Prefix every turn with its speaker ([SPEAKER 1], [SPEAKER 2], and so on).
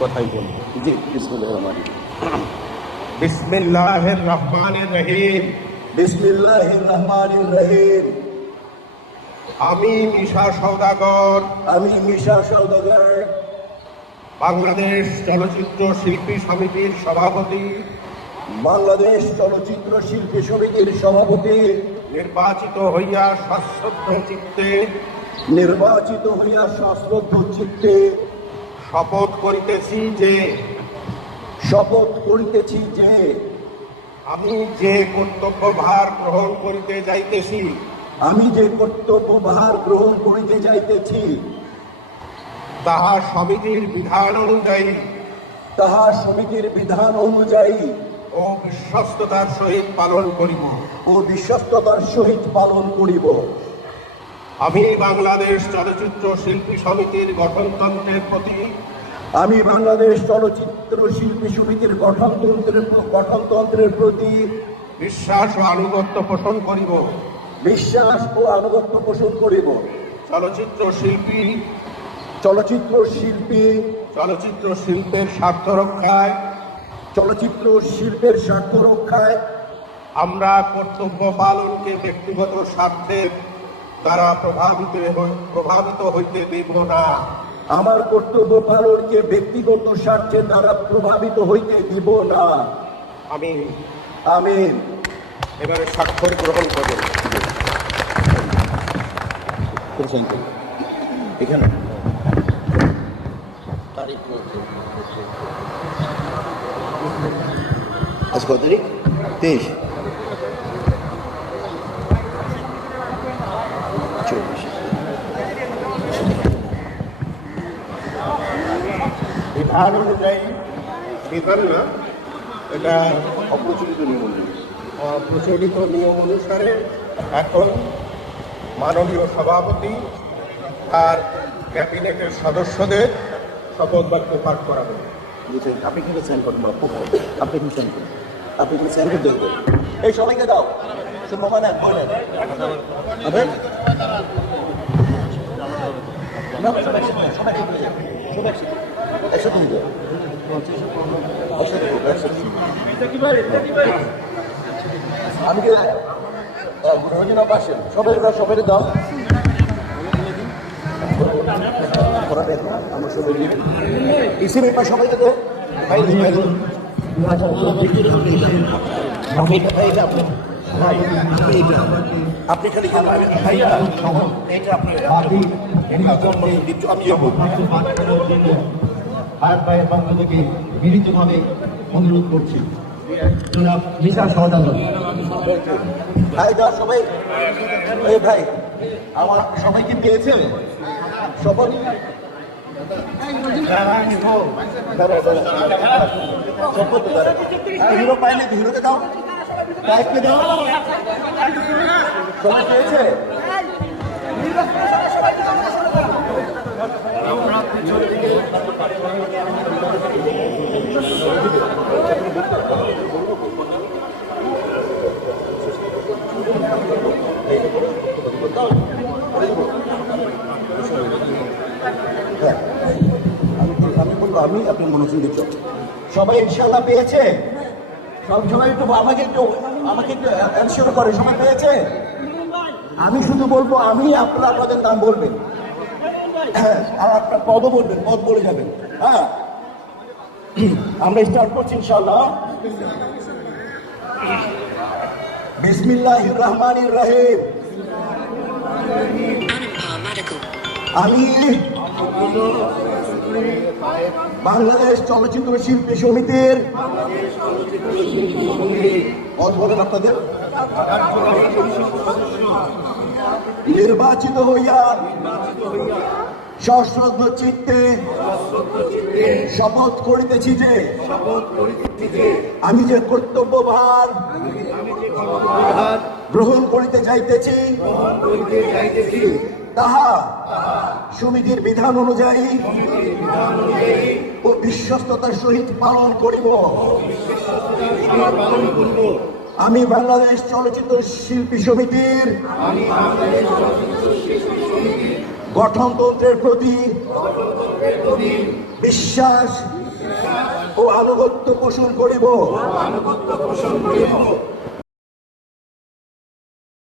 [SPEAKER 1] কথাই বলব।
[SPEAKER 2] জি রহমান
[SPEAKER 1] বিসমিল্লাহির রহমানির রহিম।
[SPEAKER 2] রহিম।
[SPEAKER 1] আমি মিশা সৌদাগর
[SPEAKER 2] আমি মিশা সৌদাগর
[SPEAKER 1] বাংলাদেশ চলচ্চিত্র শিল্পী সমিতির সভাপতি।
[SPEAKER 2] বাংলাদেশ চলচ্চিত্র শিল্পী সমিতির সভাপতি।
[SPEAKER 1] নির্বাচিত হইয়া সশ্রদ্ধ চিত্তে।
[SPEAKER 2] নির্বাচিত হইয়া সশ্রদ্ধ চিত্তে।
[SPEAKER 1] শপথ করিতেছি যে
[SPEAKER 2] শপথ করিতেছি যে
[SPEAKER 1] আমি যে কর্তব্য ভার গ্রহণ করিতে যাইতেছি
[SPEAKER 2] আমি যে কর্তব্য ভার গ্রহণ করিতে যাইতেছি
[SPEAKER 1] তাহা সমিতির বিধান অনুযায়ী
[SPEAKER 2] তাহা সমিতির বিধান অনুযায়ী
[SPEAKER 1] ও বিশ্বস্ততার সহিত পালন করিব।
[SPEAKER 2] ও বিশ্বস্ততার সহিত পালন করিব।
[SPEAKER 1] আমি বাংলাদেশ চলচ্চিত্র শিল্পী সমিতির গঠনতন্ত্রের প্রতি
[SPEAKER 2] আমি বাংলাদেশ চলচ্চিত্র শিল্পী সমিতির গঠনতন্ত্রের গঠনতন্ত্রের প্রতি
[SPEAKER 1] বিশ্বাস ও আনুগত্য পোষণ করিব।
[SPEAKER 2] বিশ্বাস ও আনুগত্য পোষণ করিব।
[SPEAKER 1] চলচ্চিত্র শিল্পী
[SPEAKER 2] চলচ্চিত্র শিল্পী
[SPEAKER 1] চলচ্চিত্র শিল্পের স্বার্থ রক্ষায়
[SPEAKER 2] চলচ্চিত্র শিল্পের স্বার্থ রক্ষায়
[SPEAKER 1] আমরা কর্তব্য পালনকে ব্যক্তিগত স্বার্থের দ্বারা প্রভাবিত প্রভাবিত হইতে দেব না।
[SPEAKER 2] আমার কর্তব্য পালনকে ব্যক্তিগত স্বার্থের তারা প্রভাবিত হইতে দিব না।
[SPEAKER 1] আমি
[SPEAKER 2] আমি
[SPEAKER 1] এবারে স্বাক্ষর গ্রহণ করব
[SPEAKER 2] এখানে। আজ কত তারিখ? তেইশ।
[SPEAKER 1] বিধান অনুযায়ী বিধান না। এটা অপ্রচলিত নিয়ম প্রচলিত নিয়ম অনুসারে এখন মাননীয় সভাপতি আর ক্যাবিনেটের সদস্যদের শপথ বাক্য পাঠ করাবে?
[SPEAKER 2] আপনি কিন্তু সাইন করুন আপনি কিন্তু সাইন করুন। আপনি কিন্তু সাইন করতে এই সবাইকে দাও। শুনব না বলেন হবে আমি কি রোজিনা পাশে সবাই সবাই দাও করা দেখো আমার সবাই ইসি পেপার সবাই দেবে ভাই ভাই আপনি আপনি
[SPEAKER 3] ভাইয়ের পক্ষ থেকে বিনীতভাবে অনুরোধ করছি জনাব বিশাল সহদাগর
[SPEAKER 2] ভাই দাও সবাই এই ভাই, আমার সবাই কি পেয়েছে সবাই। হিরো হিরোকে দাও পাইপকে দাও পেয়েছে হ্যাঁ। আমি আমি বলব আমি আপনি মনোযোগ দিচ্ছ। সবাই ইনশাল্লাহ পেয়েছে। সব সবাই একটু আমাকে একটু আমাকে একটু অ্যানসিওর করে সবাই পেয়েছে? আমি শুধু বলব আমি আপনারা আপনাদের নাম বলবেন। হ্যাঁ, আর আপনার পদও বলবেন পদ বলে যাবেন। হ্যাঁ। আমরা স্টার্ট করছি ইনশাল্লাহ বিসমিল্লাহ রহমান রহিম। আমি বাংলাদেশ চলচ্চিত্র শিল্পী সমিতির বলেন আপনাদের। নির্বাচিত হইয়া সশ্রদ্ধ চিত্তে শপথ করিতেছি যে আমি যে কর্তব্য ভার গ্রহণ করিতে চাইতেছি তাহা সমিতির বিধান অনুযায়ী ও বিশ্বস্ততার সহিত পালন করিব। আমি বাংলাদেশ চলচ্চিত্র শিল্পী সমিতির গঠনতন্ত্রের প্রতি বিশ্বাস ও আনুগত্য পোষণ করিব।